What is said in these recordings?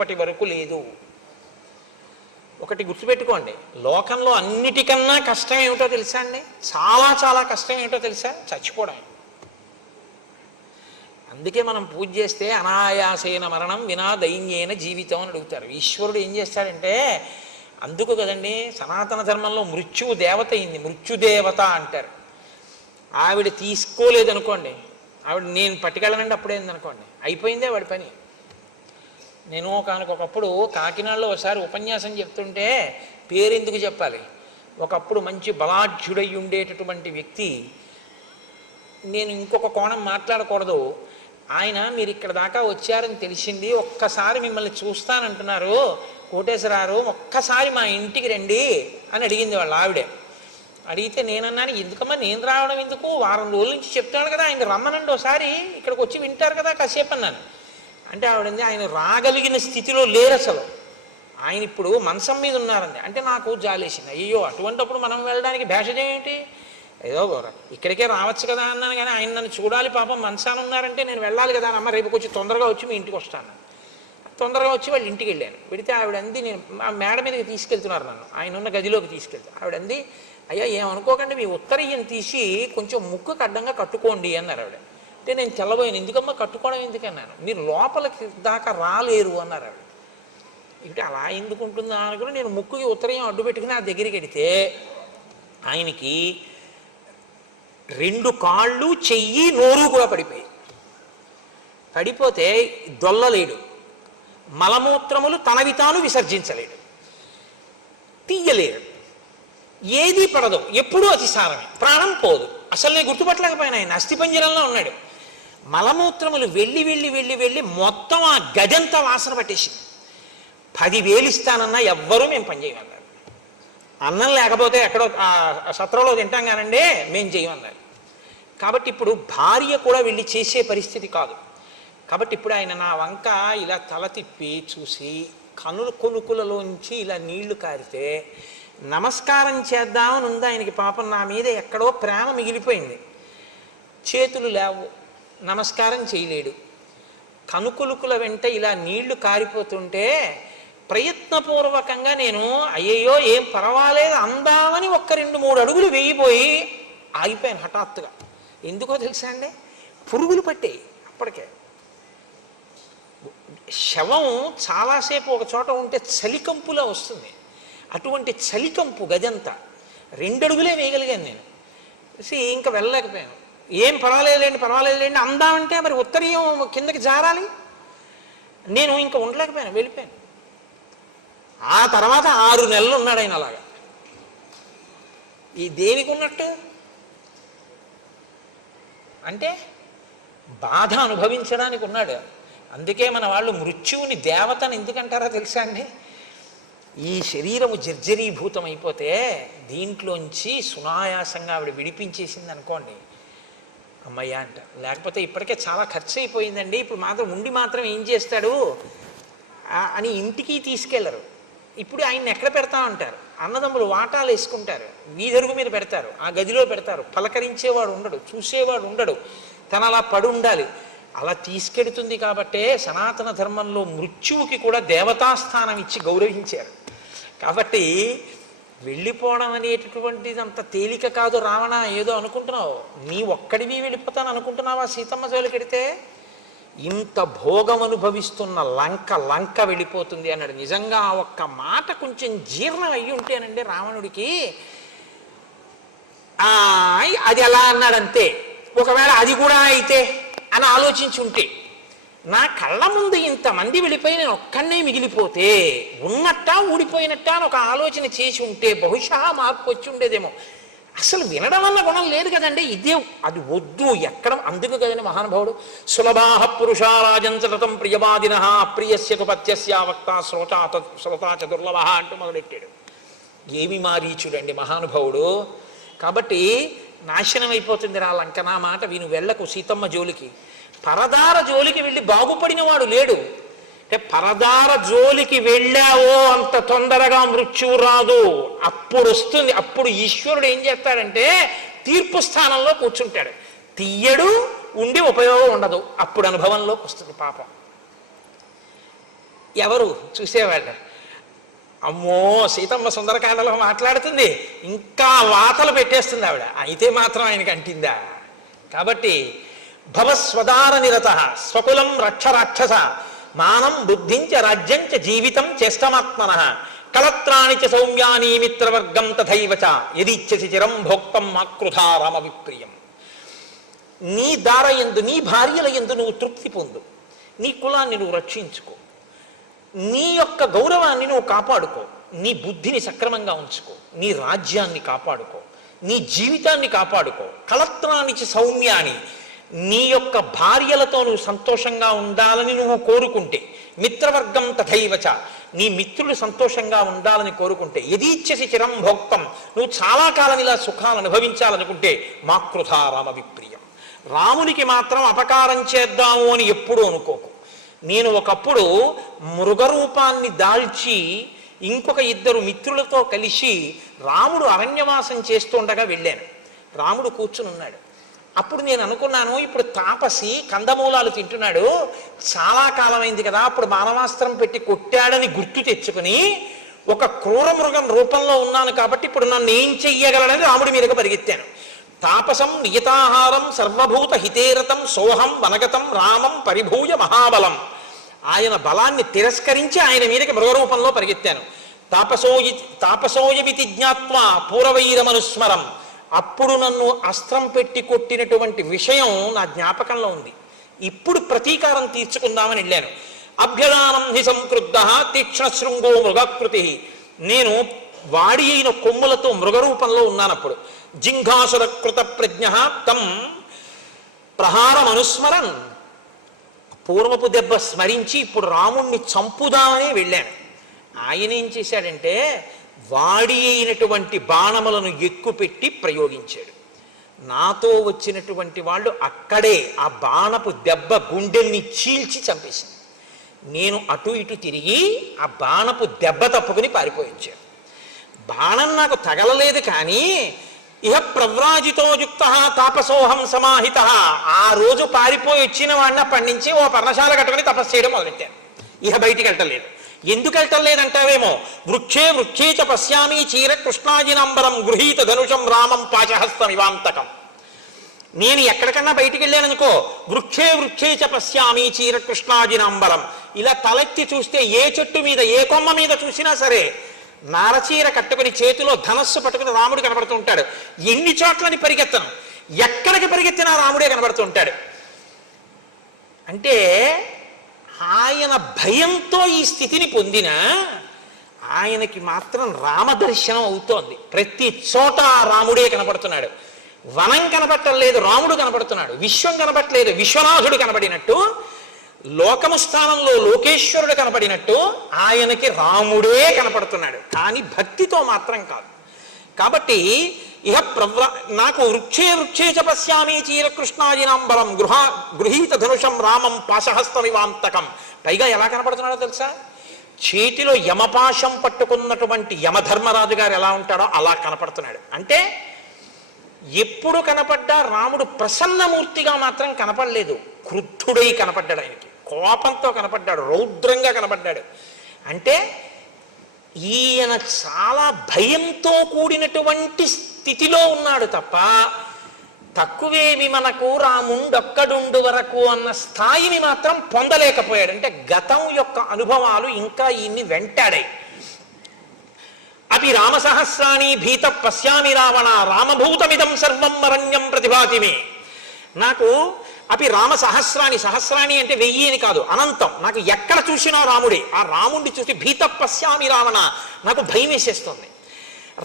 ఇప్పటి వరకు లేదు. ఒకటి గుర్తుపెట్టుకోండి, లోకంలో అన్నిటికన్నా కష్టం ఏమిటో తెలుసా అండి? చాలా చాలా కష్టం ఏమిటో తెలుసా? చచ్చిపోవడం. అందుకే మనం పూజ చేస్తే అనాయాసేన మరణం వినా దైన్యేన జీవితం అని అడుగుతారు. ఈశ్వరుడు ఏం చేస్తాడంటే, అందుకు కదండి సనాతన ధర్మంలో మృత్యువు దేవత అయింది, మృత్యుదేవత అంటారు. ఆవిడ తీసుకోలేదనుకోండి, ఆవిడ నేను పట్టుకెళ్ళనండి అప్పుడేందనుకోండి, అయిపోయిందే వాడి పని. నేను ఒకనకొకప్పుడు కాకినాడలో ఒకసారి ఉపన్యాసం చెప్తుంటే పేరెందుకు చెప్పాలి, ఒకప్పుడు మంచి బలాఢ్యుడై ఉండేటటువంటి వ్యక్తి, నేను ఇంకొక కోణం మాట్లాడకూడదు, ఆయన మీరు ఇక్కడ దాకా వచ్చారని తెలిసింది, ఒక్కసారి మిమ్మల్ని చూస్తానంటున్నారు కోటేశ్వరారు, ఒక్కసారి మా ఇంటికి రండి అని అడిగింది వాళ్ళ ఆవిడే. అడిగితే నేనన్నాను, ఎందుకమ్మా నేను రావడం ఎందుకు, వారం రోజుల నుంచి చెప్తాను కదా, ఆయన రమ్మనండి ఒకసారి ఇక్కడికి వచ్చి వింటారు కదా కాసేపు అన్నాను. అంటే ఆవిడంది ఆయన రాగలిగిన స్థితిలో లేరు అసలు, ఆయన ఇప్పుడు మంచం మీద ఉన్నారండి. అంటే నాకు జాలేసింది, అయ్యో అటువంటిప్పుడు మనం వెళ్ళడానికి భేషజం ఏంటి, ఏదో ఇక్కడికే రావచ్చు కదా అన్నాను. కానీ ఆయన నన్ను చూడాలి పాపం మంచాన ఉన్నారంటే నేను వెళ్ళాలి కదా అమ్మ, రేపు వచ్చి తొందరగా వచ్చి మీ ఇంటికి వస్తాను. తొందరగా వచ్చి వాళ్ళ ఇంటికి వెళ్ళాను. వెళితే ఆవిడంది, నేను ఆ మేడ మీదకి తీసుకెళ్తున్నారు నన్ను, ఆయన ఉన్న గదిలోకి తీసుకెళ్తాను. ఆవిడంది, అయ్యా ఏమనుకోకండి మీ ఉత్తరీయం తీసి కొంచెం ముక్కుకు అడ్డంగా కట్టుకోండి అన్నారు ఆవిడ. అంటే నేను తెల్లబోయాను, ఎందుకమ్మా కట్టుకోవడం ఎందుకన్నాను, మీరు లోపలికి దాకా రాలేరు అన్నారు ఆవిడ. ఇప్పుడు అలా ఎందుకు ఉంటుందా అనుకుని నేను ముక్కుకి ఉత్తరీయం అడ్డు పెట్టుకుని ఆ దగ్గరికి వెడితే ఆయనకి 2 కాళ్ళు చెయ్యి నోరు కూడా పడిపోయి, పడిపోతే దొల్లలేడు, మలమూత్రములు తనవి తాను విసర్జించలేడు, తీయలేడు, ఏదీ పడదు, ఎప్పుడూ అతిసారమే, ప్రాణం పోదు. అసలు నేను గుర్తుపట్టలేకపోయినా ఆయన అస్థిపంజరంలో ఉన్నాడు. మలమూత్రములు వెళ్ళి వెళ్ళి వెళ్ళి వెళ్ళి మొత్తం ఆ గదంతా వాసన పట్టేసింది. 10,000 ఇస్తానన్నా ఎవ్వరూ మేము పనిచేయమన్నారు. అన్నం లేకపోతే ఎక్కడో సత్రంలో తింటాం కానండి మేము చేయమన్నారు. కాబట్టి ఇప్పుడు భార్య కూడా వెళ్ళి చేసే పరిస్థితి కాదు. కాబట్టి ఇప్పుడు ఆయన నా వంక ఇలా తల తిప్పి చూసి కనుల కొనుకులలోంచి ఇలా నీళ్లు కారితే నమస్కారం చేద్దామని ఉంది ఆయనకి. పాపం నా మీద ఎక్కడో ప్రేమ మిగిలిపోయింది. చేతులు లేవు, నమస్కారం చేయలేడు. కనుకొలుకుల వెంట ఇలా నీళ్లు కారిపోతుంటే ప్రయత్నపూర్వకంగా నేను అయ్యయ్యో ఏం పర్వాలేదు అందామని 1-2-3 అడుగులు వేయిపోయి ఆగిపోయాను హఠాత్తుగా. ఎందుకో తెలుసా అండి, పురుగులు పట్టాయి అప్పటికే. శవం చాలాసేపు ఒక చోట ఉంటే చలికంపులా వస్తుంది, అటువంటి చలికంపు గదంతా. 2 అడుగులే వేయగలిగాను నేను. ఇంకా వెళ్ళలేకపోయాను. ఏం పర్వాలేదులేండి అందామంటే మరి ఉత్తరీయం కిందకి జారాలి, నేను ఇంకా ఉండలేకపోయాను, వెళ్ళిపోయాను. ఆ తర్వాత 6 నెలలు ఉన్నాడు ఆయన అలాగా. ఈ దేనికి ఉన్నట్టు అంటే బాధ అనుభవించడానికి ఉన్నాడు. అందుకే మన వాళ్ళు మృత్యువుని దేవతని ఎందుకంటారో తెలుసా అండి, ఈ శరీరము జర్జరీభూతం అయిపోతే దీంట్లోంచి సునాయాసంగా ఆవిడ విడిపించేసింది అనుకోండి, అమ్మయ్య అంట. లేకపోతే ఇప్పటికే చాలా ఖర్చు అయిపోయిందండి, ఇప్పుడు మాత్రం ఉండి మాత్రం ఏం చేస్తాడు అని ఇంటికి తీసుకెళ్లరు. ఇప్పుడు ఆయన్ని ఎక్కడ పెడతామంటారు, అన్నదమ్ములు వాటాలు వేసుకుంటారు, వీధరుగు మీద పెడతారు, ఆ గదిలో పెడతారు. పలకరించేవాడు ఉండడు, చూసేవాడు ఉండడు, తను అలా పడి ఉండాలి. అలా తీసుకెడుతుంది కాబట్టే సనాతన ధర్మంలో మృత్యువుకి కూడా దేవతాస్థానం ఇచ్చి గౌరవించారు. కాబట్టి వెళ్ళిపోవడం అనేటటువంటిది అంత తేలిక కాదు. రావణ ఏదో అనుకుంటున్నావు, నీ ఒక్కడివి వెళ్ళిపోతాను అనుకుంటున్నావా? సీతమ్మ జోలికెడితే ఇంత భోగం అనుభవిస్తున్న లంక వెళ్ళిపోతుంది అన్నాడు. నిజంగా ఆ ఒక్క మాట కొంచెం జీర్ణం అయ్యి ఉంటేనండి రావణుడికి, అది ఎలా అన్నాడంతే, ఒకవేళ అది కూడా అయితే అని ఆలోచించి ఉంటే, నా కళ్ళ ముందు ఇంతమంది వెళ్ళిపోయి నేను ఒక్కడే మిగిలిపోతే ఉన్నట్టా ఊడిపోయినట్టా అని ఒక ఆలోచన చేసి ఉంటే బహుశా మార్పు వచ్చి ఉండేదేమో. అసలు వినడం అన్న గుణం లేదు కదండి, ఇదే అది వద్దు ఎక్కడ. అందుకు కదండి మహానుభావుడు సులభాహ పురుషారాజంచరతం ప్రియవాదిన అప్రియస్యకు పత్యస్య వక్త శ్రోతాచ దుర్లభ అంటూ మొదలెట్టాడు. ఏమి మారీచుడండి మహానుభావుడు. కాబట్టి నాశనం అయిపోతుంది రా లంక, నా మాట విను, వెళ్ళకు సీతమ్మ జోలికి. పరదార జోలికి వెళ్ళి బాగుపడిన వాడు లేడు. అంటే పరదార జోలికి వెళ్ళావో అంత తొందరగా మృత్యువు రాదు, అప్పుడు వస్తుంది. అప్పుడు ఈశ్వరుడు ఏం చేస్తాడంటే తీర్పు స్థానంలో కూర్చుంటాడు, తీయడు, ఉండి ఉపయోగం ఉండదు, అప్పుడు అనుభవంలోకి వస్తుంది పాపం. ఎవరు చూసేవాళ్ళు, అమ్మో సీతమ్మ సుందరకాండలో మాట్లాడుతుంది, ఇంకా వాతలు పెట్టేస్తుంది ఆవిడ, అయితే మాత్రం ఆయనకి అంటిందా? కాబట్టి భవస్వదార నిరత స్వకులం రక్ష రాక్షస మానం బుద్ధించ రాజ్యంచ జీవితం చేష్టమాత్మన కలత్రాణి చ సౌమ్యాని మిత్రవర్గం తథైవచ యదిచ్ఛసి చిరం భోక్తం మాకృధా రామ విప్రియం. నీ దార యందు, నీ భార్యల యందు నువ్వు తృప్తి పొందు, నీ కులాన్ని నువ్వు రక్షించుకో, నీ యొక్క గౌరవాన్ని నువ్వు కాపాడుకో, నీ బుద్ధిని సక్రమంగా ఉంచుకో, నీ రాజ్యాన్ని కాపాడుకో, నీ జీవితాన్ని కాపాడుకో. కలత్రానికి సౌమ్యాన్ని, నీ యొక్క భార్యలతో నువ్వు సంతోషంగా ఉండాలని నువ్వు కోరుకుంటే, మిత్రవర్గం తథైవచ, నీ మిత్రులు సంతోషంగా ఉండాలని కోరుకుంటే, యదీచ్ఛసి చిరం భోక్తం, నువ్వు చాలా కాలం ఇలా సుఖాలు అనుభవించాలనుకుంటే, మాకృధా రామ విప్రియం, రామునికి మాత్రం అపకారం చేద్దాము అని ఎప్పుడూ అనుకోకు. నేను ఒకప్పుడు మృగరూపాన్ని దాల్చి ఇంకొక ఇద్దరు మిత్రులతో కలిసి రాముడు అరణ్యవాసం చేస్తుండగా వెళ్ళాను. రాముడు కూర్చుని ఉన్నాడు. అప్పుడు నేను అనుకున్నాను, ఇప్పుడు తాపసి కందమూలాలు తింటున్నాడు, చాలా కాలమైంది కదా, అప్పుడు మానవాస్త్రం పెట్టి కొట్టాడని గుర్తు తెచ్చుకుని ఒక క్రూర మృగం రూపంలో ఉన్నాను కాబట్టి ఇప్పుడు నన్ను ఏం చెయ్యగలడని రాముడి మీదకి పరిగెత్తాను. తాపసం నియతాహారం సర్వభూత హితేరతం సోహం వనగతం రామం పరిభూయ మహాబలం. ఆయన బలాన్ని తిరస్కరించి ఆయన మీదకి మృగరూపంలో పరిగెత్తాను. తాపసోయమితి జ్ఞాత్వా పూర్వవైరమనుస్మరం, అప్పుడు నన్ను అస్త్రం పెట్టి కొట్టినటువంటి విషయం నా జ్ఞాపకంలో ఉంది, ఇప్పుడు ప్రతీకారం తీర్చుకుందామని వెళ్ళాను. అభ్యదానం హి సంక్రుద్ధ తీక్ష్ణ శృంగో మృగాకృతి, నేను వాడి అయిన కొమ్ములతో మృగరూపంలో ఉన్నానప్పుడు. జింఘాసుర కృత ప్రజ్ఞ తం ప్రహారమనుస్మరన్, పూర్వపు దెబ్బ స్మరించి ఇప్పుడు రాముణ్ణి చంపుదామని వెళ్ళాను. ఆయన ఏం చేశాడంటే వాడి అయినటువంటి బాణములను ఎక్కుపెట్టి ప్రయోగించాడు. నాతో వచ్చినటువంటి వాళ్ళు అక్కడే ఆ బాణపు దెబ్బ గుండెల్ని చీల్చి చంపేసింది. నేను అటు ఇటు తిరిగి ఆ బాణపు దెబ్బ తప్పుకుని పారిపోయించాను. బాణం నాకు తగలలేదు, కానీ ఇహ ప్రవ్రాజితో యుక్త తాపసోహం సమాహిత, ఆ రోజు పారిపోయి వచ్చిన వాడిని అప్పటి నుంచి ఓ పర్ణశాల కట్టుకుని తపస్సు చేయడం మొదలెట్టాను. ఇహ బయటికి వెళ్ళటలేదు. ఎందుకు వెళ్ళటలేదంటావేమో, వృక్షే వృక్షే చ పశ్యామి చీర కృష్ణాజినంబరం గృహీత ధనుషం రామం పాశహస్తం ఇవాంతకం. నేను ఎక్కడికన్నా బయటికి వెళ్ళాననుకో, వృక్షే వృక్షే చ పశ్యామి చీర కృష్ణాజినంబరం, ఇలా తలెత్తి చూస్తే ఏ చెట్టు మీద ఏ కొమ్మ మీద చూసినా సరే నారచీర కట్టుకుని చేతిలో ధనస్సు పట్టుకుని రాముడు కనబడుతూ ఉంటాడు. ఎన్ని చోట్లని పరిగెత్తను, ఎక్కడికి పరిగెత్తినా రాముడే కనబడుతూ ఉంటాడు. అంటే ఆయన భయంతో ఈ స్థితిని పొందిన ఆయనకి మాత్రం రామదర్శనం అవుతోంది. ప్రతి చోట రాముడే కనపడుతున్నాడు. వనం కనపట్టలేదు, రాముడు కనపడుతున్నాడు. విశ్వం కనపట్టలేదు, విశ్వనాథుడు కనపడినట్టు, లోకము స్థానంలో లోకేశ్వరుడు కనపడినట్టు ఆయనకి రాముడే కనపడుతున్నాడు. కానీ భక్తితో మాత్రం కాదు. కాబట్టి ఇహ నాకు వృక్షే వృక్షే చ పశ్యామి చీర కృష్ణాజినాంబరం గృహీత ధనుషం రామం పాశహస్తమివాంతకం. పైగా ఎలా కనపడుతున్నాడో తెలుసా, చేతిలో యమపాశం పట్టుకున్నటువంటి యమధర్మరాజు గారు ఎలా ఉంటాడో అలా కనపడుతున్నాడు. అంటే ఎప్పుడు కనపడ్డా రాముడు ప్రసన్నమూర్తిగా మాత్రం కనపడలేదు, క్రుద్ధుడై కనపడ్డాడు. ఆయనకి కోపంతో కనపడ్డాడు, రౌద్రంగా కనపడ్డాడు. అంటే ఈయన చాలా భయంతో కూడినటువంటి స్థితిలో ఉన్నాడు తప్ప తక్కువేమి మనకు రాముండొక్కడుండు వరకు అన్న స్థాయిని మాత్రం పొందలేకపోయాడు. అంటే గతం యొక్క అనుభవాలు ఇంకా ఈయన్ని వెంటాడాయి. అపి రామసహస్రాణి భీత పశ్యామి రావణ రామభూతమిదం సర్వం అరణ్యం ప్రతిభాతిమే. నాకు అపి రామ సహస్రాణి, సహస్రాణి అంటే 1000 అని కాదు, అనంతం. నాకు ఎక్కడ చూసినా రాముడే. ఆ రాముడిని చూసి భీత పశ్యామి రావణ, నాకు భయం వేసేస్తుంది.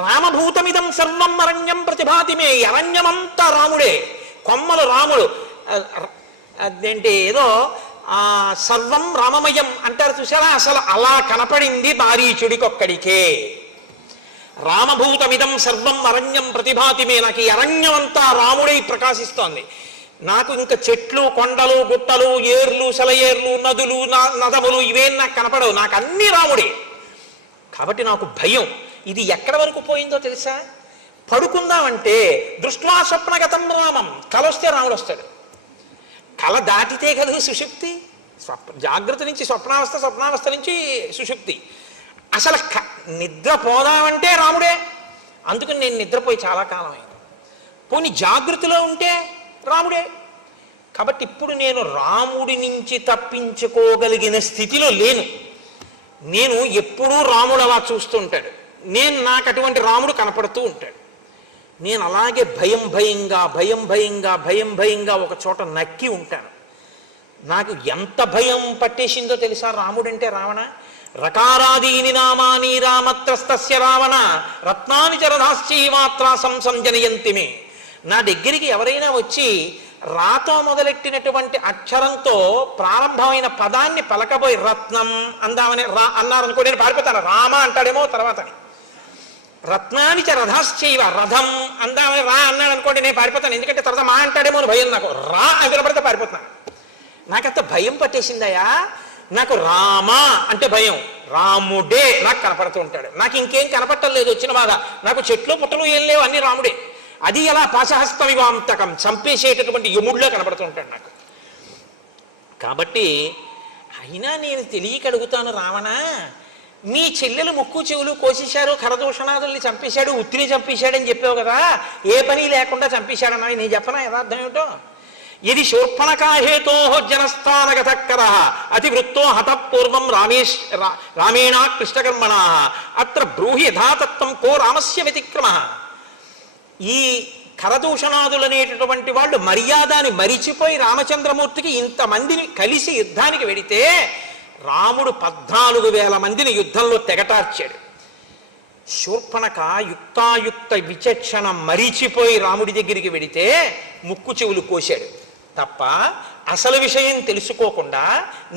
రామభూతమిదం సర్వం అరణ్యం ప్రతిభాతిమే, అరణ్యమంతా రాముడే, కొమ్మలు రాముడు. అదేంటి ఏదో సర్వం రామమయం అంటారు చూసారా, అసలు అలా కనపడింది మారీచుడికొక్కడికే. రామభూతమిదం సర్వం అరణ్యం ప్రతిభాతిమే, నాకు ఈ అరణ్యమంతా రాముడై ప్రకాశిస్తోంది. నాకు ఇంకా చెట్లు, కొండలు, గుట్టలు, ఏర్లు, సెలయేర్లు, నదులు, నదములు ఇవేం నాకు కనపడవు, నాకు అన్ని రాముడే. కాబట్టి నాకు భయం. ఇది ఎక్కడి వరకు పోయిందో తెలుసా, పడుకుందామంటే దృష్ట్వా స్వప్నగతం రామం, కల వస్తే రాముడు వస్తాడు. కల దాటితే కదా సుషుప్తి. జాగ్రత్త నుంచి స్వప్నావస్థ, స్వప్నావస్థ నుంచి సుషుప్తి. అసలు నిద్రపోదామంటే రాముడే. అందుకని నేను నిద్రపోయి చాలా కాలం అయింది. పోనీ జాగృతిలో ఉంటే రాముడే. కాబట్టి ఇప్పుడు నేను రాముడి నుంచి తప్పించుకోగలిగిన స్థితిలో లేను. నేను ఎప్పుడూ రాముడు అలా చూస్తుంటాడు, నాకు అటువంటి రాముడు కనపడుతూ ఉంటాడు. నేను అలాగే భయం భయంగా ఒక చోట నక్కి ఉంటాను. నాకు ఎంత భయం పట్టేసిందో తెలుసా రాముడంటే. రావణ రకారాదీని నామాని రామత్రస్తస్య రావణ రత్నాని చరధాశ్చీమాత్రా సంసంజనయంతిమే. నా దగ్గరికి ఎవరైనా వచ్చి రాతో మొదలెట్టినటువంటి అక్షరంతో ప్రారంభమైన పదాన్ని పలకబోయి రత్నం అందామని అన్నారనుకో, నేను పారిపోతాను. రామ అంటాడేమో తర్వాత. రత్నాని చ రథాశ్చైవ, రథం అందామని రా అన్నాడు అనుకోండి, నేను పారిపోతాను. ఎందుకంటే తర్వాత మా అంటాడేమో అని భయం. నాకు రా అని వినపడితే పారిపోతున్నాను. నాకంత భయం పట్టేసిందయా. నాకు రామ అంటే భయం, రాముడే నాకు కనపడుతూ ఉంటాడు. నాకు ఇంకేం కనపట్టలేదు వచ్చిన బాధ. నాకు చెట్లు పుట్టలు ఏం లేవు, అన్ని రాముడే. అది ఎలా పాశహస్తమివాంతకం, చంపేసేటటువంటి యముడిలో కనపడుతూ ఉంటాడు నాకు. కాబట్టి అయినా నేను తెలియక అడుగుతాను, రావణ మీ చెల్లెలు ముక్కు చెవులు కోసేశారు, ఖరదూషణాదుల్ని చంపేశాడు, ఉత్తిని చంపేశాడని చెప్పావు కదా, ఏ పని లేకుండా చంపేశాడన్నా నేను చెప్పనా యథార్థం ఏమిటో? ఇది శూర్పణకాహేతో జనస్థానగతకర అతివృత్తో హతపూర్వం రామేణ కృష్ణకర్మణ అత్ర బ్రూహి యథాతత్వం కో రామస్య వ్యతిక్రమ. ఈ ఖరదూషణాదులనేటటువంటి వాళ్ళు మర్యాదని మరిచిపోయి రామచంద్రమూర్తికి ఇంతమందిని కలిసి యుద్ధానికి వెడితే రాముడు 14,000 మందిని యుద్ధంలో తెగటార్చాడు. శూర్పణక యుక్తాయుక్త విచక్షణ మరిచిపోయి రాముడి దగ్గరికి వెడితే ముక్కు చెవులు కోశాడు తప్ప అసలు విషయం తెలుసుకోకుండా